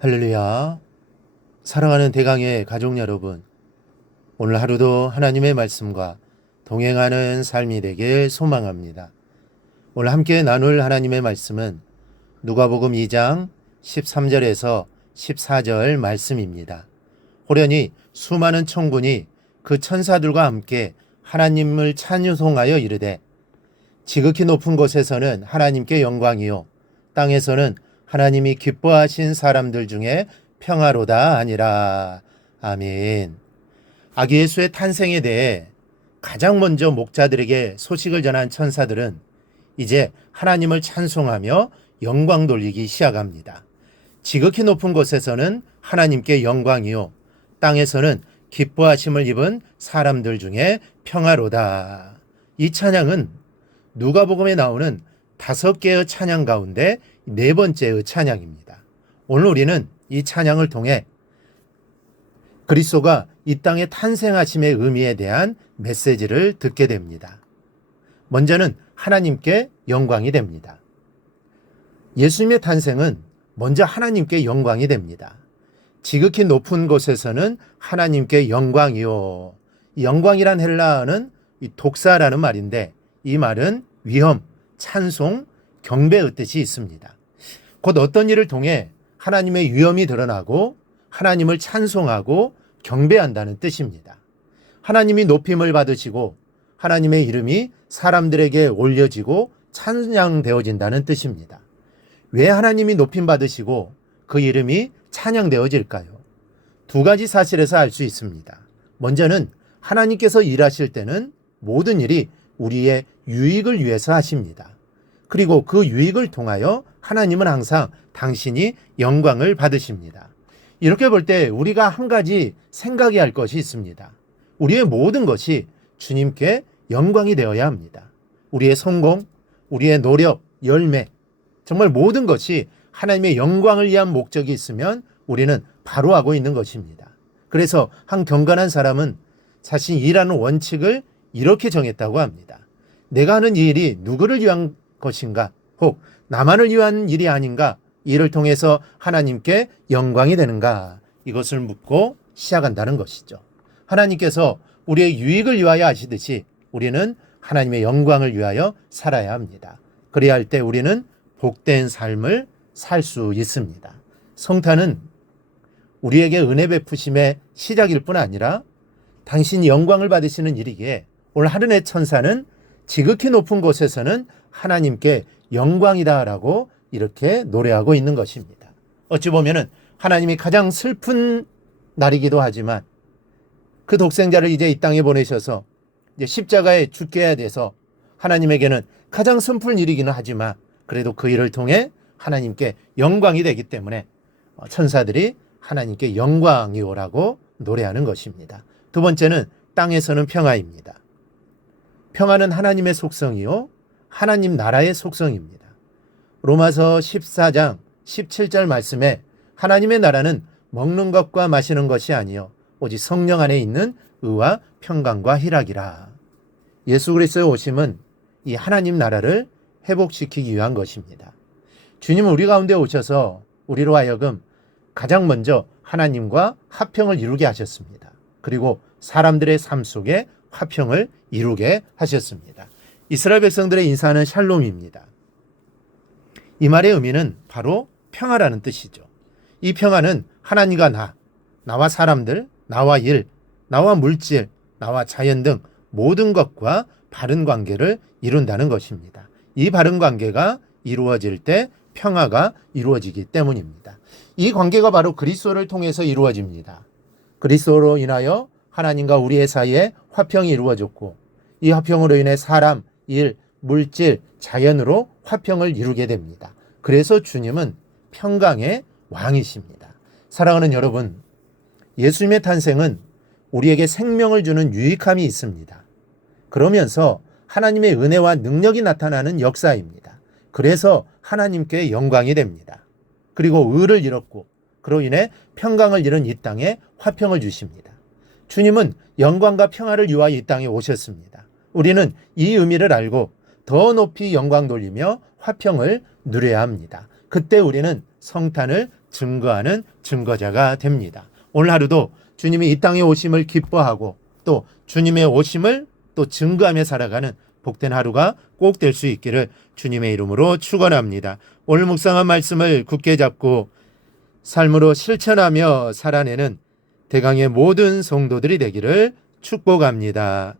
할렐루야. 사랑하는 대강의 가족 여러분, 오늘 하루도 하나님의 말씀과 동행하는 삶이 되길 소망합니다. 오늘 함께 나눌 하나님의 말씀은 누가복음 2장 13절에서 14절 말씀입니다. 호련히 수많은 천군이 그 천사들과 함께 하나님을 찬송하여 이르되 지극히 높은 곳에서는 하나님께 영광이요 땅에서는 하나님이 기뻐하신 사람들 중에 평화로다 하니라. 아멘. 아기 예수의 탄생에 대해 가장 먼저 목자들에게 소식을 전한 천사들은 이제 하나님을 찬송하며 영광 돌리기 시작합니다. 지극히 높은 곳에서는 하나님께 영광이요 땅에서는 기뻐하심을 입은 사람들 중에 평화로다. 이 찬양은 누가복음에 나오는 5개의 찬양 가운데 4번째의 찬양입니다. 오늘 우리는 이 찬양을 통해 그리스도가 이 땅에 탄생하심의 의미에 대한 메시지를 듣게 됩니다. 먼저는 하나님께 영광이 됩니다. 예수님의 탄생은 먼저 하나님께 영광이 됩니다. 지극히 높은 곳에서는 하나님께 영광이요. 이 영광이란 헬라어는 독사라는 말인데 이 말은 위엄, 찬송, 경배의 뜻이 있습니다. 곧 어떤 일을 통해 하나님의 위엄이 드러나고 하나님을 찬송하고 경배한다는 뜻입니다. 하나님이 높임을 받으시고 하나님의 이름이 사람들에게 올려지고 찬양되어진다는 뜻입니다. 왜 하나님이 높임 받으시고 그 이름이 찬양되어질까요? 2가지 사실에서 알 수 있습니다. 먼저는 하나님께서 일하실 때는 모든 일이 우리의 유익을 위해서 하십니다. 그리고 그 유익을 통하여 하나님은 항상 당신이 영광을 받으십니다. 이렇게 볼 때 우리가 한 가지 생각해야 할 것이 있습니다. 우리의 모든 것이 주님께 영광이 되어야 합니다. 우리의 성공, 우리의 노력, 열매, 정말 모든 것이 하나님의 영광을 위한 목적이 있으면 우리는 바로 하고 있는 것입니다. 그래서 한 경건한 사람은 자신이 일하는 원칙을 이렇게 정했다고 합니다. 내가 하는 이 일이 누구를 위한 것인가? 혹 나만을 위한 일이 아닌가? 이를 통해서 하나님께 영광이 되는가? 이것을 묻고 시작한다는 것이죠. 하나님께서 우리의 유익을 위하여 하시듯이 우리는 하나님의 영광을 위하여 살아야 합니다. 그래야 할 때 우리는 복된 삶을 살 수 있습니다. 성탄은 우리에게 은혜 베푸심의 시작일 뿐 아니라 당신이 영광을 받으시는 일이기에 오늘 하늘의 천사는 지극히 높은 곳에서는 하나님께 영광이다라고 이렇게 노래하고 있는 것입니다. 어찌 보면은 하나님이 가장 슬픈 날이기도 하지만 그 독생자를 이제 이 땅에 보내셔서 이제 십자가에 죽게 해야 돼서 하나님에게는 가장 슬픈 일이기는 하지만 그래도 그 일을 통해 하나님께 영광이 되기 때문에 천사들이 하나님께 영광이오라고 노래하는 것입니다. 2번째는 땅에서는 평화입니다. 평화는 하나님의 속성이요 하나님 나라의 속성입니다. 로마서 14장 17절 말씀에 하나님의 나라는 먹는 것과 마시는 것이 아니요 오직 성령 안에 있는 의와 평강과 희락이라. 예수 그리스도의 오심은 이 하나님 나라를 회복시키기 위한 것입니다. 주님은 우리 가운데 오셔서 우리로 하여금 가장 먼저 하나님과 화평을 이루게 하셨습니다. 그리고 사람들의 삶 속에 화평을 이루게 하셨습니다. 이스라엘 백성들의 인사는 샬롬입니다. 이 말의 의미는 바로 평화라는 뜻이죠. 이 평화는 하나님과 나와 사람들, 나와 일, 나와 물질, 나와 자연 등 모든 것과 바른 관계를 이룬다는 것입니다. 이 바른 관계가 이루어질 때 평화가 이루어지기 때문입니다. 이 관계가 바로 그리스도를 통해서 이루어집니다. 그리스도로 인하여 하나님과 우리의 사이에 화평이 이루어졌고 이 화평으로 인해 사람, 일, 물질, 자연으로 화평을 이루게 됩니다. 그래서 주님은 평강의 왕이십니다. 사랑하는 여러분, 예수님의 탄생은 우리에게 생명을 주는 유익함이 있습니다. 그러면서 하나님의 은혜와 능력이 나타나는 역사입니다. 그래서 하나님께 영광이 됩니다. 그리고 의를 잃었고 그로 인해 평강을 잃은 이 땅에 화평을 주십니다. 주님은 영광과 평화를 위하여 이 땅에 오셨습니다. 우리는 이 의미를 알고 더 높이 영광 돌리며 화평을 누려야 합니다. 그때 우리는 성탄을 증거하는 증거자가 됩니다. 오늘 하루도 주님이 이 땅에 오심을 기뻐하고 또 주님의 오심을 또 증거하며 살아가는 복된 하루가 꼭 될 수 있기를 주님의 이름으로 축원합니다. 오늘 묵상한 말씀을 굳게 잡고 삶으로 실천하며 살아내는 대강의 모든 성도들이 되기를 축복합니다.